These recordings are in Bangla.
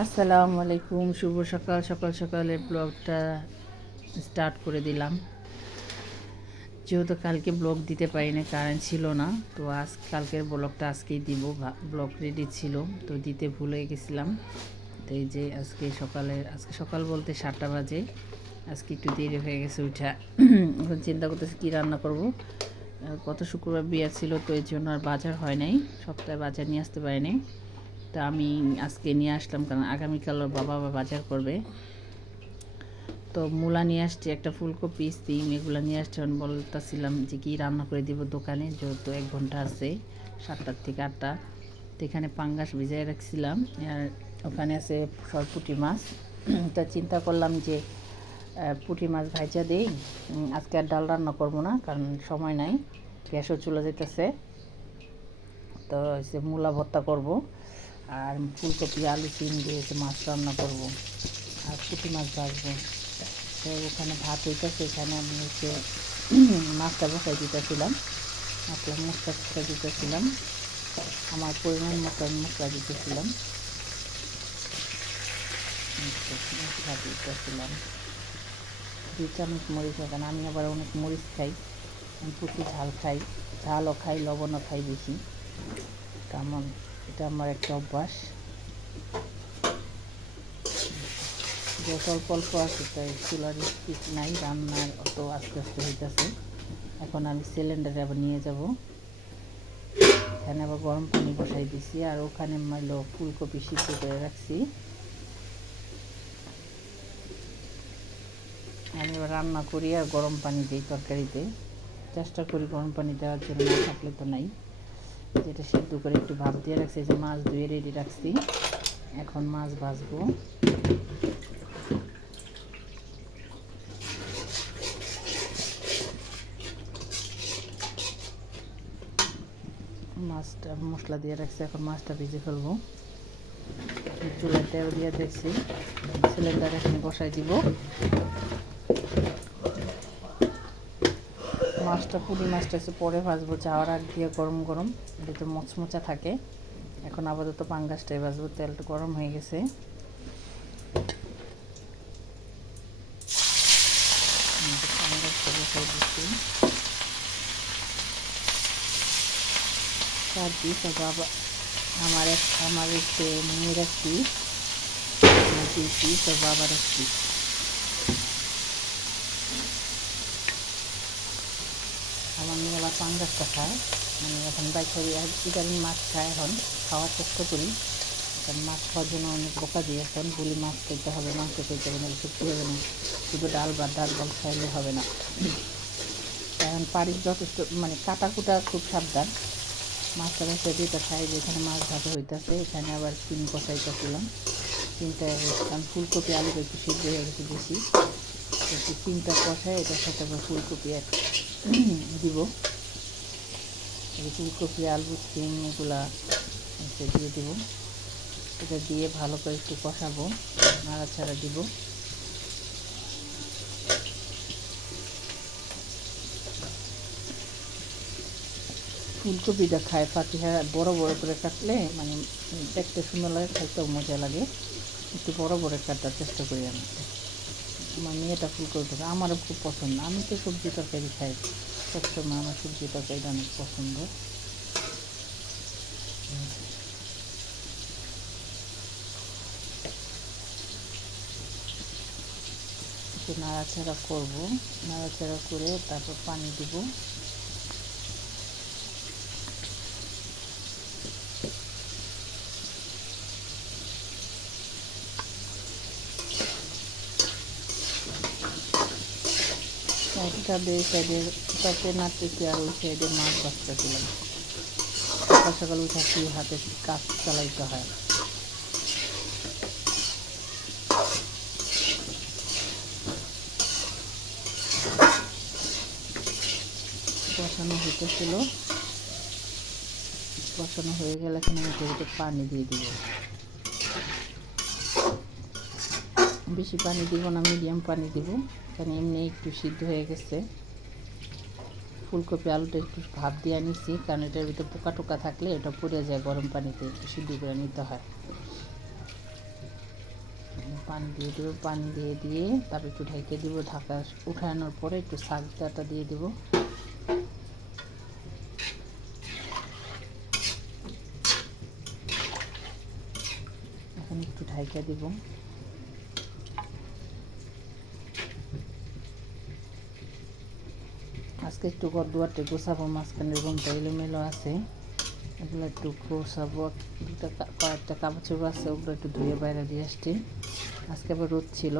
আসসালামু আলাইকুম। শুভ সকাল। সকাল সকালের ব্লগটা স্টার্ট করে দিলাম। যেহেতু কালকে ব্লগ দিতে পারিনি, কারেন্ট ছিল না, তো কালকের ব্লগটা আজকেই দিব। ব্লগ রেডি ছিল, তো দিতে ভুলে গেছিলাম। তো এই যে আজকে সকাল বলতে 7টা বাজে। আজকে একটু দেরি হয়ে গেছে উঠা। এখন চিন্তা করতেছি কী রান্না করব। গত শুক্রবার বিয়ে ছিল, তো এই জন্য আর বাজার হয় নাই, সপ্তাহে বাজার নিয়ে আসতে পারিনি। তা আমি আজকে নিয়ে আসলাম, কারণ আগামীকাল বাবা বাজার করবে। তো মূলা নিয়ে আসছি, একটা ফুলকপি, সিম, এগুলো নিয়ে আসছি। আমি বলতেছিলাম যে কী রান্না করে দিব দোকানে, যেহেতু 1 ঘন্টা আছে, 7টা থেকে 8টা। তো এখানে পাঙ্গাস ভিজাই রাখছিলাম, আর ওখানে আছে সরপুঁটি মাছ। তা চিন্তা করলাম যে পুঁটি মাছ ভাজা দিই। আজকে আর ডাল রান্না করবো না, কারণ সময় নাই, গ্যাসও চলে যেতেছে। তো হচ্ছে মূলা ভর্তা করব, আর ফুলকপি আলু সিম দিয়ে মাছ রান্না করব, আর পুঁটি মাছ ভাজবো। তো ওখানে ভাত হইতেছে, এখানে আমি হচ্ছে মাছটা বসাই দিতেছিলাম, মশলা দিতেছিলাম, আমার পরিমাণ মতো মশলা দিতেছিলাম, মশলা দিতেছিলাম 2 চামচ মরিচ। এখানে আমি আবার অনেক মরিচ খাই, আমি প্রচুর ঝাল খাই, ঝালও খাই, লবণও খাই বেশি। তেমন এটা আমার একটা অভ্যাস। গ্যাস অল্প অল্প আছে, তাই চুলার স্পিড নাই, রান্নার অত আস্তে আস্তে হইতেছে। এখন আমি সিলিন্ডারে আবার নিয়ে যাব। এখানে আবার গরম পানি বসাই দিছি, আর ওখানে মাইলো ফুলকপি সিদ্ধ করে রাখছি। আমি এবার রান্না করি আর গরম পানি দিই তরকারিতে, চেষ্টা করি গরম পানি দেওয়ার জন্য, না থাকলে তো নাই। যেটা সিদ্ধ করে একটু ভাপ দিয়ে রাখছি, যে মাছ ধুয়ে রেডি রাখছি। এখন মাছ ভাজবো। মাছটা মশলা দিয়ে রাখছি, এখন মাছটা ভেজে ফেলবো। চুলায় তেল দিয়ে দেখছি, সিলিন্ডার এখানে বসাই দিব। পুঁটি মাছটা হচ্ছে পরে ভাজবো, যাওয়ার আগ দিয়ে গরম গরম, এটা মচমচা থাকে। এখন আপাতত পাঙ্গাসটাই ভাজবো, তেলটা গরম হয়ে গেছে। পাঙ্গাসটা বসাই দিচ্ছি, চার পিস। আবার আমার হচ্ছে মেয়ের 1 পিস, 2 পিস, আর বাবার 1 পিস। আমার মেয়ে আবার পাঙ্গাসটা খায়, মানে এখন বাইকারি ইদানিং মাছ খায়, এখন খাওয়ার চেষ্টা করি। কারণ মাছ খাওয়ার জন্য অনেক বোকা দিয়ে, এখন বলি মাছ খেতে হবে, মাংস খেতে হবে না, সত্যি হবে না, শুধু ডাল খাইলে হবে না। এখন পানির যথেষ্ট, মানে কাটাকুটা খুব সাবধান। মাছটা ভাজা যেটা খাই, যেখানে মাছ ভাজা হইতেছে, এখানে আবার সিম কষাইতেছিলাম। সিমটা কারণ ফুলকপি আলুটা একটু সিদ্ধ হয়ে গেছে বেশি, একটু সিমটা কষায় এটার সাথে আবার ফুলকপি দিব। এই ফুলকপি আলু সিম এগুলা দিয়ে দিব। এটা দিয়ে ভালো করে একটু কষাবো, নাড়াচাড়া দিব। ফুলকপিটা খায় পাতিহা বড় বড় করে কাটলে, মানে দেখতে সুন্দর লাগে, খাইতেও মজা লাগে। একটু বড় বড় কাটার চেষ্টা করি আমি। আমার মেয়েটা ফুলকপি খায়, আমারও খুব পছন্দ। আমি তো সবজি তরকারি খাই সবসময়, আমার সবজি তরকারিটা অনেক পছন্দ। একটু নাড়াচাড়া করবো, নাড়াচাড়া করে তারপর পানি দিব। একটা এই সাইডের তাতে নাড়তেছি, আর ওই সাইডে মাছ ভাজতেছিলাম। সকাল সকাল উঠাচ্ছি, হাতে কাজ চালাইতে হয়। কষানো হইতেছিল, কষানো হয়ে গেলে এখন আমি একটু পানি দিয়ে দিব। বেশি পানি দিব না, মিডিয়াম পানি দিব, কারণ এমনি একটু সিদ্ধ হয়ে গেছে। ফুলকপি আলুটা একটু ভাপ দিয়ে নিচ্ছি, কারণ এটার ভিতরে পোকা টোকা থাকলে এটা পুড়ে যায়, গরম পানিতে একটু সিদ্ধ করে নিতে হয়। পানি দিয়ে দেবো, পানি দিয়ে দিয়ে তারপর একটু ঢেকে দেবো। ঢাকা উঠানোর পরে একটু শাকটা দিয়ে দেবো। এখন একটু ঢাকা দেব। আজকে একটু ঘর দুয়ারটা গোছাবো, মাঝখানে রুমটা এলোমেলো আছে, এগুলো একটু গোছাবো। কয়েকটা কাপড় চোপড় আছে, ওগুলো একটু ধুয়ে বাইরে দিয়ে আসছি। আজকে আবার রোদ ছিল।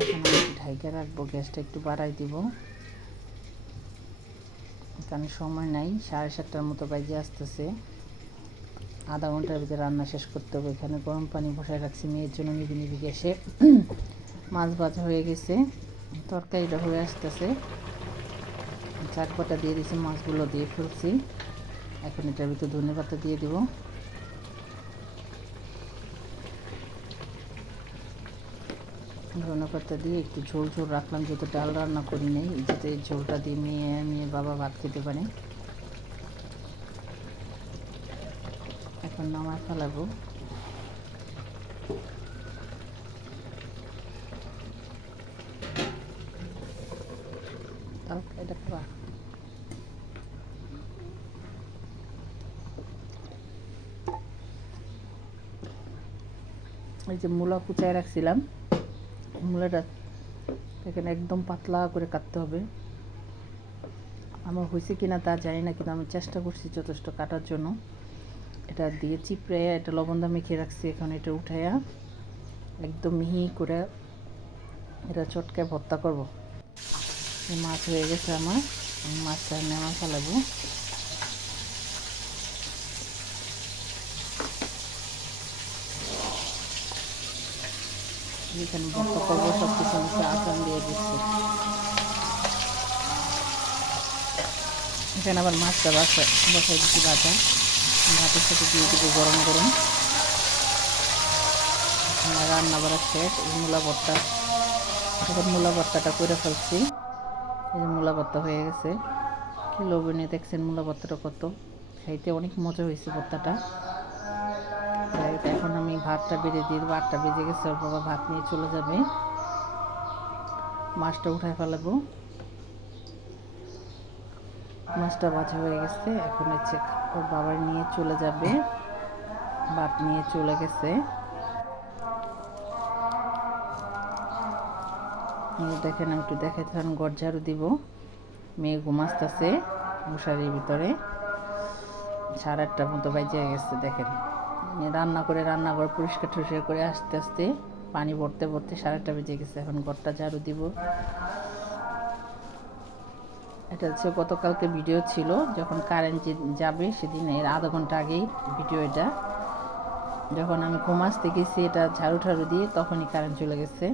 এখন আমি ঢাইকা রাখবো, গ্যাসটা একটু বাড়াই দিব, কারণ সময় নাই। 7:30টার মতো বাজে আসতেছে, আধা ঘন্টার ভিতরে রান্না শেষ করতে হবে। এখানে গরম পানি বসায় রাখছি মেয়ের জন্য, নিবি নিবি গ্যাসে। মাছ ভাজা হয়ে গেছে, তরকারিটা হয়ে আসতেছে, চাটপাটা দিয়ে দিয়েছি, মাছগুলো দিয়ে ফেলছি। এখন এটার ভিতরে ধনেপাতা দিয়ে দেবো। ধনেপাতা দিয়ে একটু ঝোল ঝোল রাখলাম, যেহেতু ডাল রান্না করি নেই, যাতে ঝোলটা দিয়ে মেয়ে বাবা ভাত খেতে পারে। এখন নামায় ফেলাবো। এটা খাবা? এই যে মূলা কুচায় রাখছিলাম, মূলাটা এখানে একদম পাতলা করে কাটতে হবে। আমার হয়েছে কিনা তা জানি না, কিন্তু আমি চেষ্টা করছি যথেষ্ট কাটার জন্য। এটা দিয়ে চিপড়ে এটা লবণ দা মেখে রাখছি। এখন এটা উঠাইয়া একদম মিহি করে এটা চটকায় ভর্তা করব। মাছ হয়ে গেছে আমার, মাছটা নেওয়া ফেলাবো। এখানে ভর্তা করবো, সব কিছু নিচে আচার দিয়ে দিচ্ছি। এখানে আবার মাছটা বসাই দিচ্ছি ভাজা, ভাতের সাথে দিয়ে দিব গরম গরম। রান্না বাড়া শেষ। মূলা ভর্তা, এখন মূলা ভর্তাটা করে ফেলছি। এই যে মূলা ভর্তা হয়ে গেছে, কি লোভনীয় দেখছেন মূলা ভর্তাটা কত, খাইতে অনেক মজা হয়েছে ভর্তাটা। এখন আমি ভাতটা বেড়ে দিয়ে দেবো, 8টা বেজে গেছে, ওর বাবা ভাত নিয়ে চলে যাবে। মাছটা উঠায় ফেলাবো, মাছটা ভাজা হয়ে গেছে। এখন হচ্ছে ওর বাবা নিয়ে চলে যাবে, ভাত নিয়ে চলে গেছে। দেখেন, আমি একটু দেখাইছিলাম, ঘর ঝাড়ু দিব। মেয়ে ঘুমাসতেছে মশারির ভিতরে, 8:30টার মতো বাজে গেছে। দেখেন, রান্নাঘর পরিষ্কার টরিষ্কার করে আস্তে আস্তে পানি ভরতে ভরতে 8:30 বেজে গেছে। এখন ঘরটা ঝাড়ু দিব। এটা হচ্ছে গতকালকে ভিডিও ছিল, যখন কারেন্ট যাবে সেদিন, এর আধা ঘন্টা আগেই ভিডিও। এটা যখন আমি ঘুমাসতে গেছি, এটা ঝাড়ু ঠাড়ু দিয়ে তখনই কারেন্ট চলে গেছে।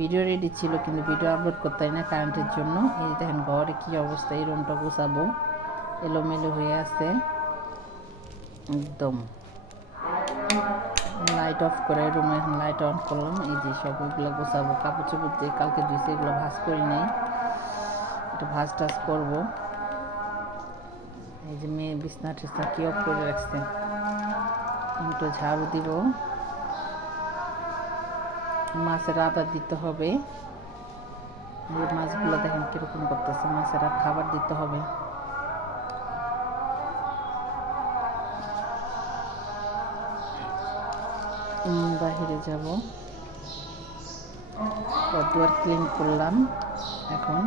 ভিডিও রেডি ছিল, কিন্তু ভিডিও আপলোড করতে হয় না কারেন্টের জন্য। এই দেখেন ঘরে কী অবস্থা, এই রুমটা গোছাবো, এলোমেলো হয়ে আছে একদম। লাইট অফ করে রুমে এখন লাইট অন করলাম। এই যে সব ওইগুলো গোছাবো, কাপড় চোপড় দিয়ে কালকে ধুইছে, এগুলো ভাজ করি নাই, একটু ভাজ টাজ করবো। এই যে মেয়ে বিছনা টিছনা কি অফ করে রাখছে, একটু ঝাড়ু দিব। মাছের আদা দিতে হবে, এই মাছগুলো দেখেন কিরকম করতেছে, মাছের খাবার দিতে হবে। বাহিরে যাব, দুয়ার ক্লিন করলাম। এখন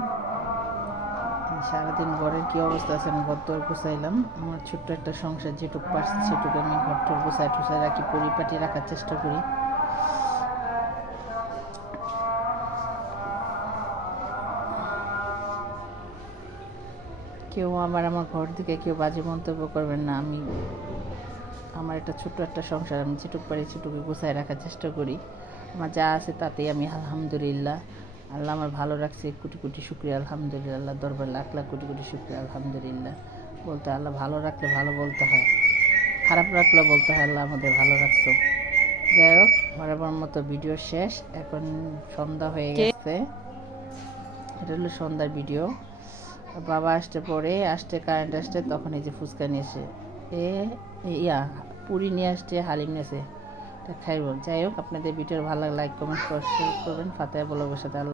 সারাদিন ঘরের কী অবস্থা আছে, আমি ঘর দুয়ার গুছাইলাম। আমার ছোট্ট একটা সংসার, যেটুকু পারছি সেটুকু আমি ঘর টর গুছাই টুছাই রাখি, পরিপাটি রাখার চেষ্টা করি। কেউ আমার ঘর থেকে কেউ বাজে মন্তব্য করবেন না। আমার একটা ছোট্ট একটা সংসার, আমি যেটুকু পারি সেটুকু গুছাই রাখার চেষ্টা করি। আমার যা আছে তাতেই আমি আলহামদুলিল্লাহ। আল্লাহ আমার ভালো রাখছে, কোটি কোটি শুক্রিয়া আলহামদুলিল্লাহ। আল্লাহ দরবার লাখ লাখ কোটি কোটি শুক্রিয়া আলহামদুলিল্লাহ। বলতে আল্লাহ ভালো রাখলে ভালো বলতে হয়, খারাপ রাখলেও বলতে হয় আল্লাহ আমাদের ভালো রাখছো। যাই হোক, বরাবর মতো ভিডিও শেষ। এখন সন্ধ্যা হয়ে গেছে, এটা হলো সন্ধ্যার ভিডিও। বাবা আসতে কারেন্ট আসতে তখন এই যে ফুচকা নিয়েছে, পুরি নিয়ে আসছে, হালিম নিয়েছে, এটা খাইব। যাই হোক, আপনাদের ভিডিও ভালো লাগে লাইক কমেন্ট শেয়ার করবেন। ফাতেহা ব্লগের সাথে।